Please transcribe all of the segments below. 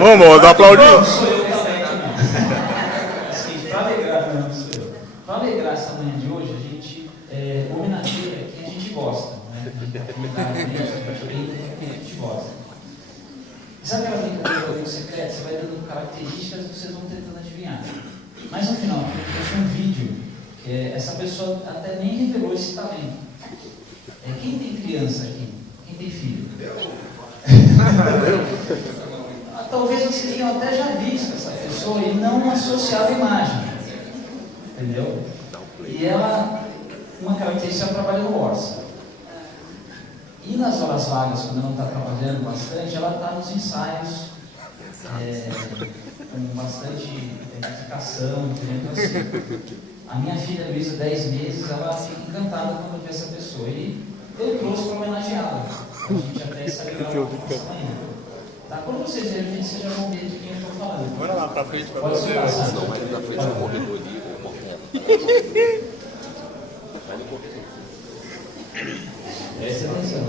Vamos, dá aplaudir. Não sou eu também, não. Assim, para alegrar essa manhã de hoje, a gente homenageia quem a gente gosta, né? Quem a gente gosta. Sabe aquela brincadeira do amigo secreto? Você vai dando características e vocês vão tentando adivinhar. Mas no final, eu trouxe um vídeo, que essa pessoa até nem revelou esse talento. Quem tem criança aqui? Quem tem filho? Talvez vocês tenham até já visto essa pessoa e não associado à imagem. Entendeu? E ela, uma característica, ela trabalha no Orça. E nas horas vagas, quando ela não está trabalhando bastante, ela está nos ensaios, com bastante dedicação, então assim, a minha filha Luísa, 10 meses, ela fica encantada quando vê essa pessoa. E eu trouxe para homenageá-la. A gente até celebrar essa manhã. Tá? Quando vocês verem, a gente seja bom de quem eu estou falando. Bora lá pra frente para pode você. Não, mas na frente do corredor ali, o Mortella. Vai no corredor. Presta atenção.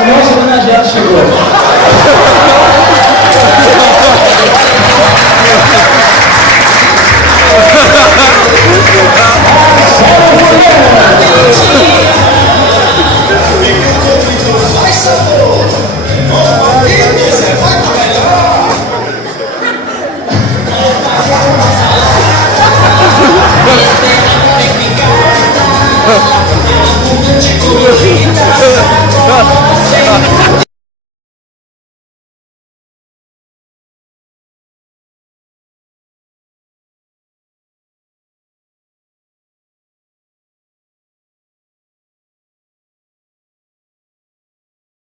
O nosso homenageado chegou.